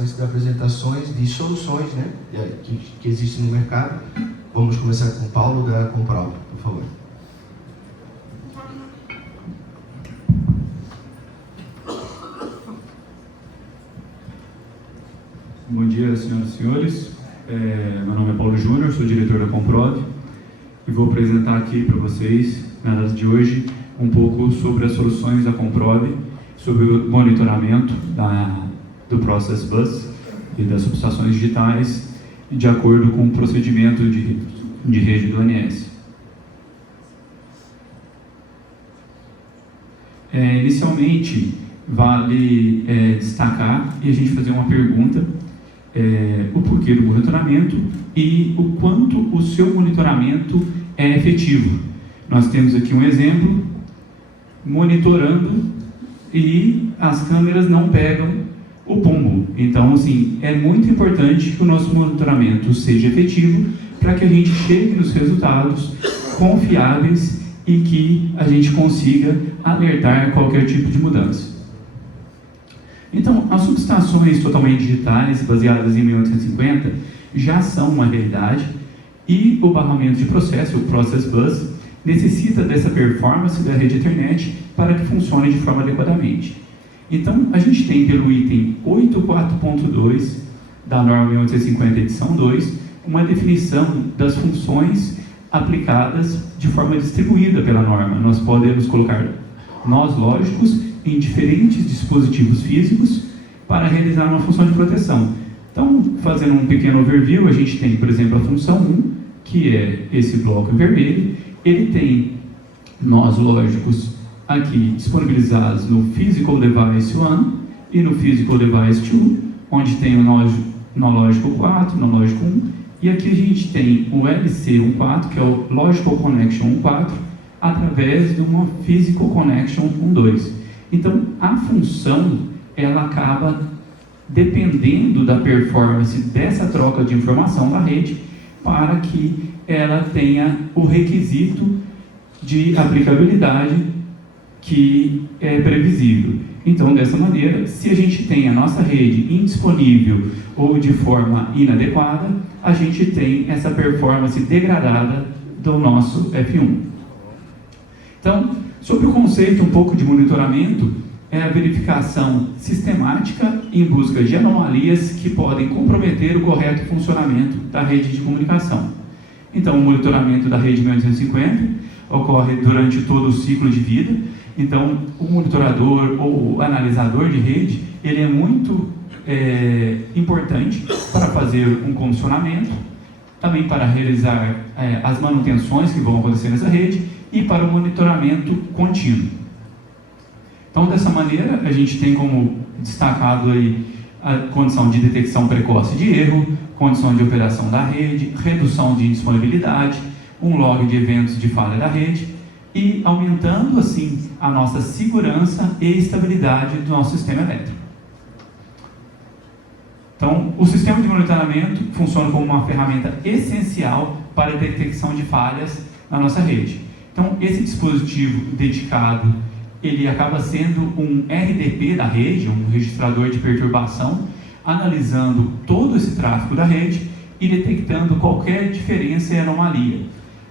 sequência de apresentações de soluções, né, que existem no mercado. Vamos começar com o Paulo da Compral, por favor. Bom dia, senhoras e senhores. Meu nome é Paulo Júnior, sou diretor da Comprov e vou apresentar aqui para vocês, na data de hoje, um pouco sobre as soluções da Comprov, sobre o monitoramento do Process Bus e das subestações digitais de acordo com o procedimento de rede do ANS. Inicialmente, vale destacar e a gente fazer uma pergunta, o porquê do monitoramento e o quanto o seu monitoramento é efetivo. Nós temos aqui um exemplo, monitorando e as câmeras não pegam o pombo. Então, assim, é muito importante que o nosso monitoramento seja efetivo para que a gente chegue nos resultados confiáveis e que a gente consiga alertar qualquer tipo de mudança. Então, as subestações totalmente digitais, baseadas em 1850, já são uma realidade e o barramento de processo, o Process Bus, necessita dessa performance da rede Ethernet para que funcione de forma adequadamente. Então, a gente tem pelo item 8.4.2 da norma 1850 edição 2, uma definição das funções aplicadas de forma distribuída pela norma. Nós podemos colocar nós lógicos em diferentes dispositivos físicos para realizar uma função de proteção. Então, fazendo um pequeno overview, a gente tem, por exemplo, a função 1, que é esse bloco em vermelho. Ele tem nós lógicos aqui disponibilizados no Physical Device 1 e no Physical Device 2, onde tem o nó lógico 4, nó lógico 1, e aqui a gente tem o LC14, que é o Logical Connection 14, através de uma Physical Connection 12. Então, a função, ela acaba dependendo da performance dessa troca de informação da rede para que ela tenha o requisito de aplicabilidade que é previsível. Então, dessa maneira, se a gente tem a nossa rede indisponível ou de forma inadequada, a gente tem essa performance degradada do nosso F1. Então, sobre o conceito um pouco de monitoramento, é a verificação sistemática em busca de anomalias que podem comprometer o correto funcionamento da rede de comunicação. Então, o monitoramento da rede 1850 ocorre durante todo o ciclo de vida. Então, o monitorador ou o analisador de rede, ele é muito importante para fazer um comissionamento, também para realizar as manutenções que vão acontecer nessa rede e para o monitoramento contínuo. Então, dessa maneira, a gente tem como destacado aí a condição de detecção precoce de erro, condição de operação da rede, redução de indisponibilidade, um log de eventos de falha da rede e aumentando, assim, a nossa segurança e estabilidade do nosso sistema elétrico. Então, o sistema de monitoramento funciona como uma ferramenta essencial para a detecção de falhas na nossa rede. Então, esse dispositivo dedicado, ele acaba sendo um RDP da rede, um registrador de perturbação, analisando todo esse tráfego da rede e detectando qualquer diferença e anomalia.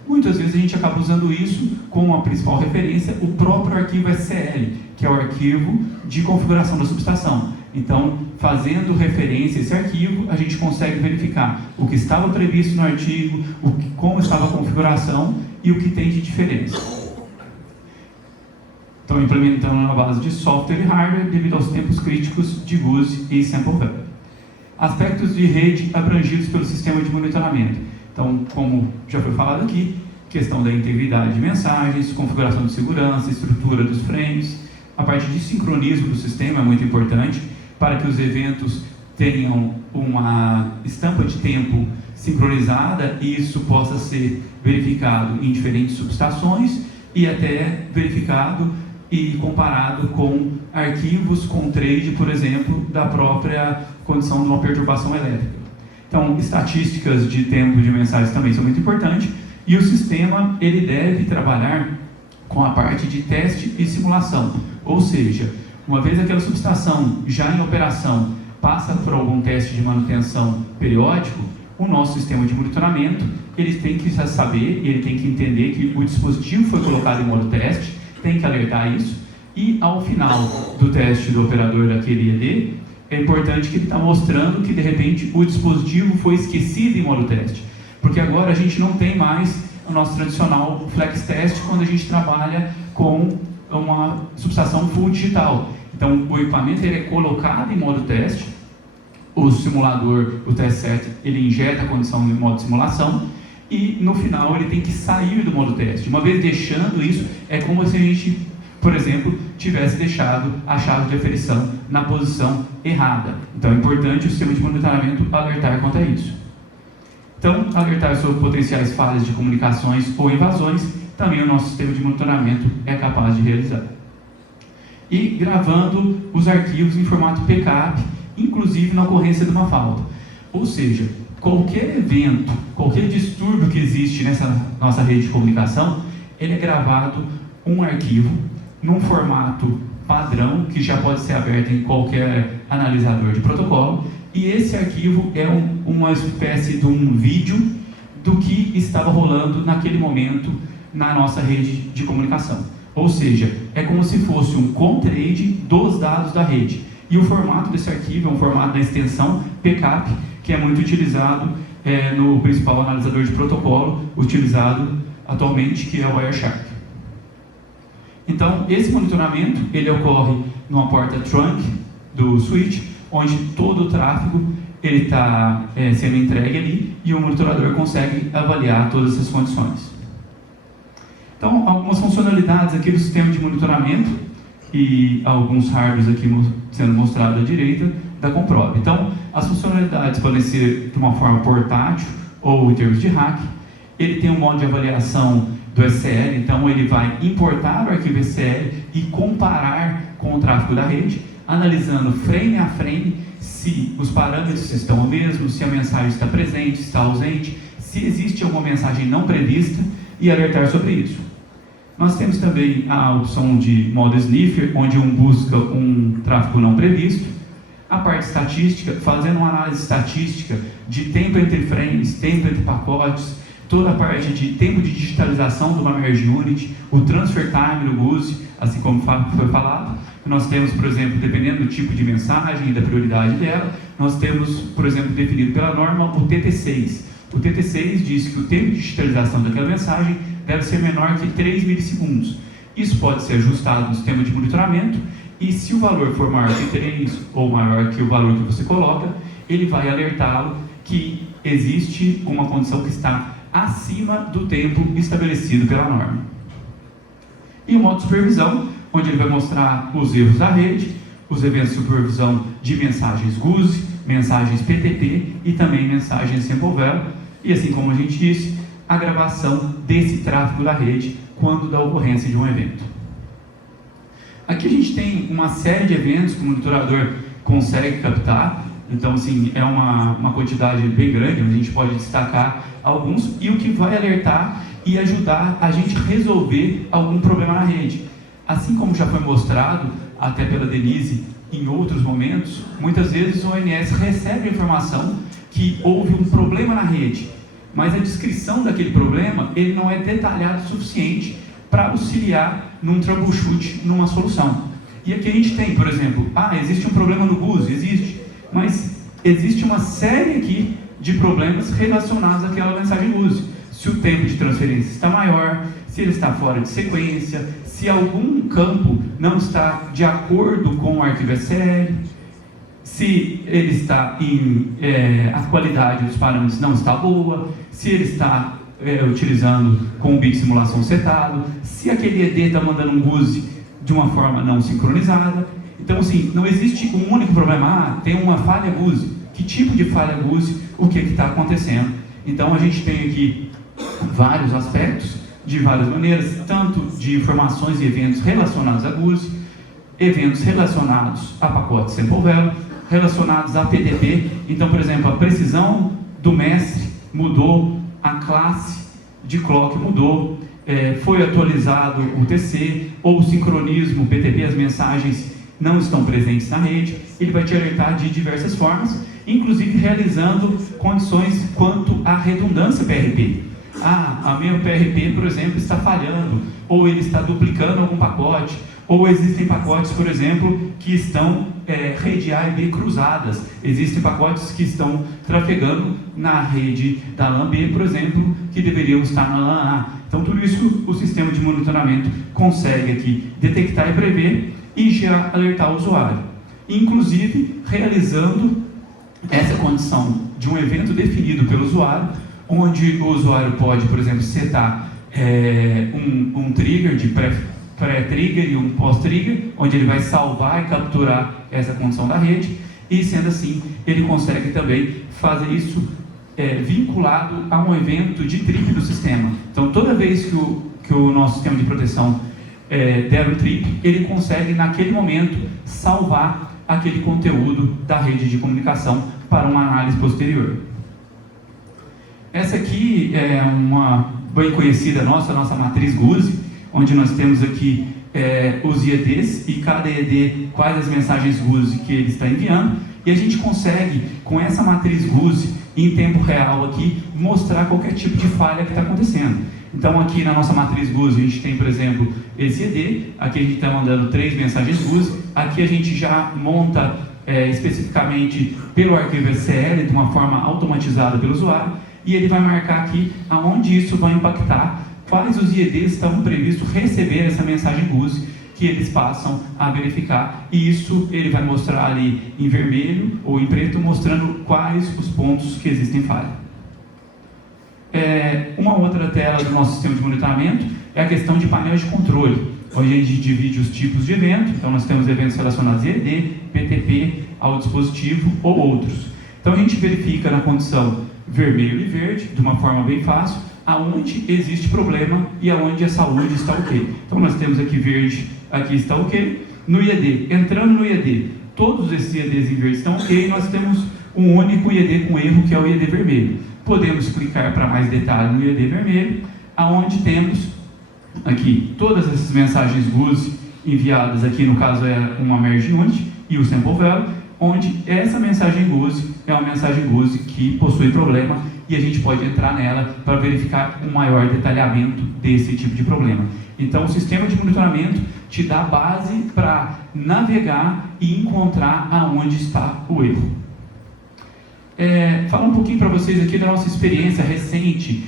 Muitas vezes a gente acaba usando isso como a principal referência, o próprio arquivo SCL, que é o arquivo de configuração da subestação. Então, fazendo referência a esse arquivo, a gente consegue verificar o que estava previsto no artigo, como estava a configuração e o que tem de diferença. Então, implementando na base de software e hardware devido aos tempos críticos de use e sample hub. Aspectos de rede abrangidos pelo sistema de monitoramento. Então, como já foi falado aqui, questão da integridade de mensagens, configuração de segurança, estrutura dos frames, a parte de sincronismo do sistema é muito importante para que os eventos tenham uma estampa de tempo sincronizada e isso possa ser verificado em diferentes subestações e até verificado e comparado com arquivos com trade, por exemplo, da própria condição de uma perturbação elétrica. Então, estatísticas de tempo de mensagens também são muito importantes e o sistema ele deve trabalhar com a parte de teste e simulação, ou seja, uma vez aquela subestação já em operação, passa por algum teste de manutenção periódico, o nosso sistema de monitoramento, ele tem que saber, ele tem que entender que o dispositivo foi colocado em modo teste, tem que alertar isso, e ao final do teste do operador daquele ED, é importante que ele está mostrando que de repente o dispositivo foi esquecido em modo teste, porque agora a gente não tem mais o nosso tradicional flex test quando a gente trabalha com uma subestação full digital. Então o equipamento ele é colocado em modo teste, o simulador, o test set, ele injeta a condição em modo simulação e no final ele tem que sair do modo teste. Uma vez deixando isso, é como se a gente, por exemplo, tivesse deixado a chave de aferição na posição errada. Então é importante o sistema de monitoramento alertar quanto a isso. Então, alertar sobre potenciais falhas de comunicações ou invasões, também o nosso sistema de monitoramento é capaz de realizar. E gravando os arquivos em formato backup, inclusive na ocorrência de uma falta. Ou seja, qualquer evento, qualquer distúrbio que existe nessa nossa rede de comunicação, ele é gravado um arquivo num formato padrão, que já pode ser aberto em qualquer analisador de protocolo, e esse arquivo é uma espécie de um vídeo do que estava rolando naquele momento na nossa rede de comunicação. Ou seja, é como se fosse um com-trade dos dados da rede. E o formato desse arquivo é um formato da extensão backup, que é muito utilizado no principal analisador de protocolo, utilizado atualmente, que é o Wireshark. Então, esse monitoramento, ele ocorre numa porta trunk do switch, onde todo o tráfego ele está sendo entregue ali e o monitorador consegue avaliar todas essas condições. Então, algumas funcionalidades aqui do sistema de monitoramento e alguns hardwares aqui sendo mostrados à direita da Comprobe. Então, as funcionalidades podem ser de uma forma portátil ou em termos de hack. Ele tem um modo de avaliação do SCL, então ele vai importar o arquivo SCL e comparar com o tráfego da rede, analisando frame a frame se os parâmetros estão os mesmos, se a mensagem está presente, se está ausente, se existe alguma mensagem não prevista e alertar sobre isso. Nós temos também a opção de modo sniffer, onde busca um tráfego não previsto. A parte estatística, fazendo uma análise estatística de tempo entre frames, tempo entre pacotes, toda a parte de tempo de digitalização do uma merge unit, o transfer time no GUSE, assim como foi falado. Nós temos, por exemplo, dependendo do tipo de mensagem e da prioridade dela, nós temos, por exemplo, definido pela norma o TT6. O TT6 diz que o tempo de digitalização daquela mensagem deve ser menor que 3 milissegundos. Isso pode ser ajustado no sistema de monitoramento e se o valor for maior que 3 ou maior que o valor que você coloca, ele vai alertá-lo que existe uma condição que está acima do tempo estabelecido pela norma. E o modo de supervisão, onde ele vai mostrar os erros da rede, os eventos de supervisão de mensagens GUSE, mensagens PTP e também mensagens Sample Value, e assim como a gente disse, a gravação desse tráfego da rede quando da ocorrência de um evento. Aqui a gente tem uma série de eventos que o monitorador consegue captar, então assim, é uma quantidade bem grande, a gente pode destacar alguns, e o que vai alertar e ajudar a gente a resolver algum problema na rede. Assim como já foi mostrado, até pela Denise, em outros momentos, muitas vezes o ONS recebe a informação que houve um problema na rede, mas a descrição daquele problema, ele não é detalhado o suficiente para auxiliar num troubleshoot, numa solução. E aqui a gente tem, por exemplo, existe um problema no GUSE, existe, mas existe uma série aqui de problemas relacionados àquela mensagem GUSE. Se o tempo de transferência está maior, se ele está fora de sequência, se algum campo não está de acordo com o arquivo SCL, se ele está a qualidade dos parâmetros não está boa, se ele está utilizando com o bit simulação setado, se aquele ED está mandando um GUSE de uma forma não sincronizada. Então, assim, não existe um único problema. Tem uma falha GUSE. Que tipo de falha GUSE? O que está acontecendo? Então, a gente tem aqui vários aspectos, de várias maneiras, tanto de informações e eventos relacionados a GUSE, eventos relacionados a pacote Sample Value, relacionados a PTP. Então, por exemplo, a precisão do mestre mudou, a classe de clock mudou, foi atualizado o TC, ou o sincronismo, PTP, as mensagens não estão presentes na rede. Ele vai te alertar de diversas formas, inclusive realizando condições quanto à redundância PRP. A minha PRP, por exemplo, está falhando, ou ele está duplicando algum pacote, ou existem pacotes, por exemplo, que estão rede A e B cruzadas. Existem pacotes que estão trafegando na rede da LAN B, por exemplo, que deveriam estar na LAN A. Então, tudo isso o sistema de monitoramento consegue aqui detectar e prever e já alertar o usuário. Inclusive, realizando essa condição de um evento definido pelo usuário, onde o usuário pode, por exemplo, setar um trigger de pré-trigger e um pós-trigger, onde ele vai salvar e capturar essa condição da rede, e sendo assim, ele consegue também fazer isso vinculado a um evento de trip do sistema. Então, toda vez que o nosso sistema de proteção der um trip, ele consegue, naquele momento, salvar aquele conteúdo da rede de comunicação para uma análise posterior. Essa aqui é uma bem conhecida nossa matriz GUSE, onde nós temos aqui os IEDs e cada IED quais as mensagens GUSE que ele está enviando, e a gente consegue, com essa matriz GUSE, em tempo real aqui, mostrar qualquer tipo de falha que está acontecendo. Então aqui na nossa matriz GUSE a gente tem, por exemplo, esse IED, aqui a gente está mandando 3 mensagens GUSE, aqui a gente já monta especificamente pelo arquivo SCL, de uma forma automatizada pelo usuário, e ele vai marcar aqui aonde isso vai impactar, quais os IEDs estavam previstos receber essa mensagem GUSE que eles passam a verificar, e isso ele vai mostrar ali em vermelho ou em preto, mostrando quais os pontos que existem falha. Uma outra tela do nosso sistema de monitoramento é a questão de painéis de controle, onde a gente divide os tipos de evento. Então nós temos eventos relacionados a IED, PTP, ao dispositivo ou outros. Então a gente verifica na condição vermelho e verde, de uma forma bem fácil, aonde existe problema e aonde a saúde está ok. Então nós temos aqui verde, aqui está ok. No IED, entrando no IED, todos esses IEDs em verde estão ok, nós temos um único IED com erro, que é o IED vermelho. Podemos clicar para mais detalhe no IED vermelho, aonde temos aqui todas essas mensagens GUSE enviadas, aqui no caso é uma merge unit e o sample value, onde essa mensagem GUSE é uma mensagem GUSE que possui problema, e a gente pode entrar nela para verificar um maior detalhamento desse tipo de problema. Então, o sistema de monitoramento te dá base para navegar e encontrar aonde está o erro. Falar um pouquinho para vocês aqui da nossa experiência recente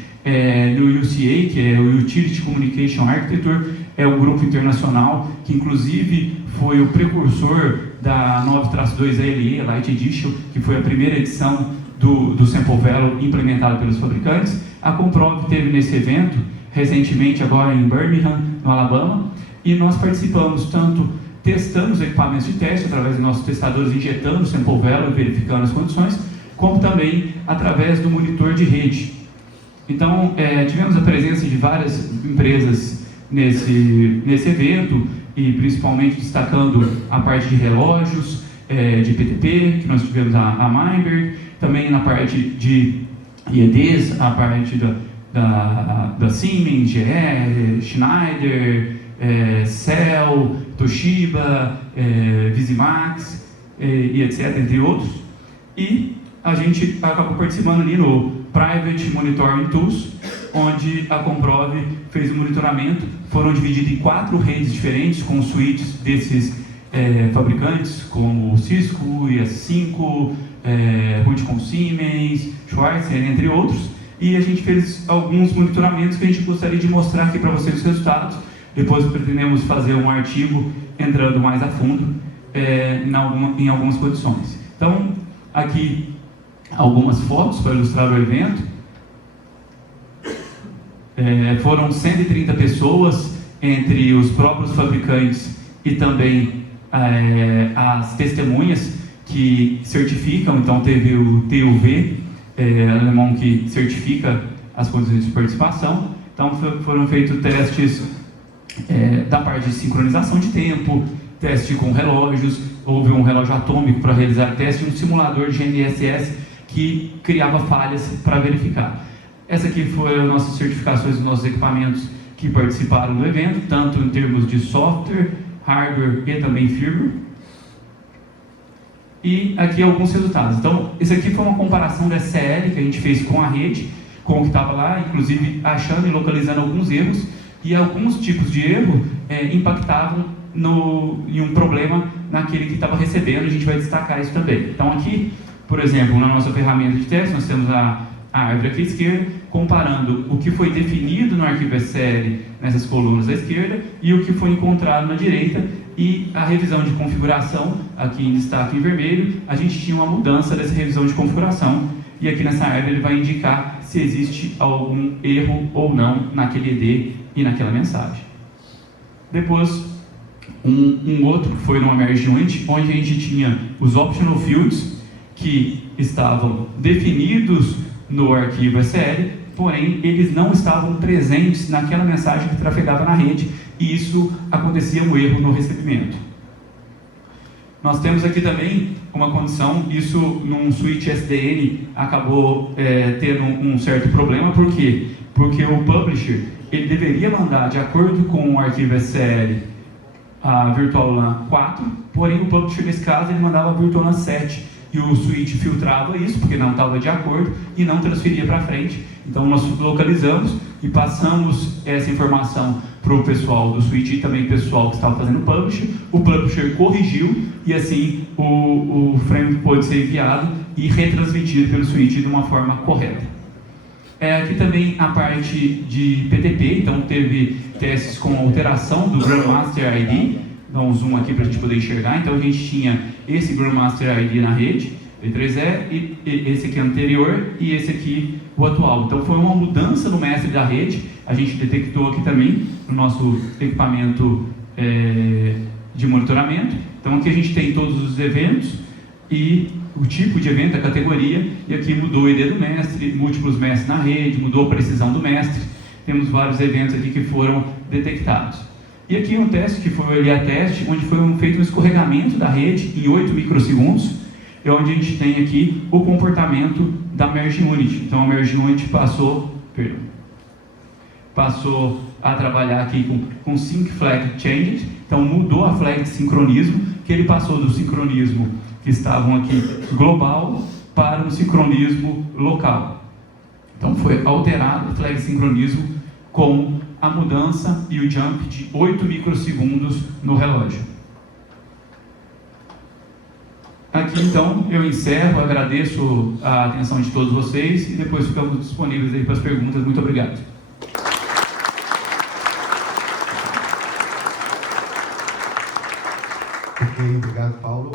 no UCA, que é o Utility Communication Architecture, é um grupo internacional que inclusive foi o precursor da 9-2 ALE, Light Edition, que foi a primeira edição do Sample Value implementado pelos fabricantes. A Comprove teve nesse evento recentemente, agora em Birmingham, no Alabama, e nós participamos tanto testando os equipamentos de teste através dos nossos testadores, injetando o Sample Value, verificando as condições, como também através do monitor de rede. Então, tivemos a presença de várias empresas nesse evento, e principalmente destacando a parte de relógios, de PTP, que nós tivemos a Meinberg, também na parte de IEDs, a parte da Siemens, GE, Schneider, Cell, Toshiba, Visimax, e etc., entre outros. E a gente acabou participando ali no Private Monitoring Tools, onde a Comprove fez o monitoramento. Foram divididos em 4 redes diferentes, com suítes desses fabricantes, como Cisco, IS5, Rudcom Siemens, Schweitzer, entre outros. E a gente fez alguns monitoramentos que a gente gostaria de mostrar aqui para vocês os resultados. Depois pretendemos fazer um artigo entrando mais a fundo em algumas condições. Então, aqui algumas fotos para ilustrar o evento. Foram 130 pessoas, entre os próprios fabricantes e também as testemunhas que certificam. Então teve o TUV alemão que certifica as condições de participação. Então foram feitos testes da parte de sincronização de tempo, teste com relógios, houve um relógio atômico para realizar teste, um simulador de GNSS que criava falhas para verificar. Essa aqui foi as nossas certificações dos nossos equipamentos que participaram do evento, tanto em termos de software, hardware e também firmware. e aqui alguns resultados. Então, esse aqui foi uma comparação da SCL que a gente fez com a rede, com o que estava lá, inclusive achando e localizando alguns erros, e alguns tipos de erro impactavam em um problema naquele que estava recebendo. A gente vai destacar isso também. Então aqui, por exemplo, na nossa ferramenta de teste, nós temos a árvore aqui à esquerda, comparando o que foi definido no arquivo SCL nessas colunas à esquerda e o que foi encontrado na direita, e a revisão de configuração, aqui em destaque em vermelho, a gente tinha uma mudança dessa revisão de configuração, e aqui nessa árvore ele vai indicar se existe algum erro ou não naquele ED e naquela mensagem. Depois, um outro que foi numa Merge Unit, onde a gente tinha os Optional Fields que estavam definidos no arquivo SL, porém eles não estavam presentes naquela mensagem que trafegava na rede, e isso acontecia um erro no recebimento. Nós temos aqui também uma condição, isso num switch SDN acabou tendo um certo problema. Por quê? Porque o publisher ele deveria mandar, de acordo com o arquivo SCL, a Virtual LAN 4, porém o publisher nesse caso ele mandava a Virtual LAN 7, e o switch filtrava isso, porque não estava de acordo, e não transferia para frente. Então nós localizamos e passamos essa informação para o pessoal do switch e também o pessoal que estava fazendo o publisher corrigiu, e assim o frame pôde ser enviado e retransmitido pelo switch de uma forma correta. Aqui também a parte de PTP, então teve testes com alteração do Grandmaster ID. Dá um zoom aqui para a gente poder enxergar. Então a gente tinha esse Grandmaster ID na rede, E3E, e esse aqui anterior, e esse aqui o atual. Então foi uma mudança no mestre da rede. A gente detectou aqui também no nosso equipamento de monitoramento. Então aqui a gente tem todos os eventos e o tipo de evento, a categoria, e aqui mudou o ID do mestre, múltiplos mestres na rede, mudou a precisão do mestre. Temos vários eventos aqui que foram detectados. E aqui um teste que foi o LA-teste, onde foi feito um escorregamento da rede em 8 microsegundos, é onde a gente tem aqui o comportamento da Merge Unit. Então a Merge Unit passou a trabalhar aqui com Sync Flag Changed, então mudou a flag de sincronismo, que ele passou do sincronismo que estavam aqui global para um sincronismo local. Então foi alterado a flag de sincronismo com a mudança e o jump de 8 microsegundos no relógio. Aqui então eu encerro, agradeço a atenção de todos vocês e depois ficamos disponíveis aí para as perguntas. Muito obrigado. Ok, obrigado, Paulo.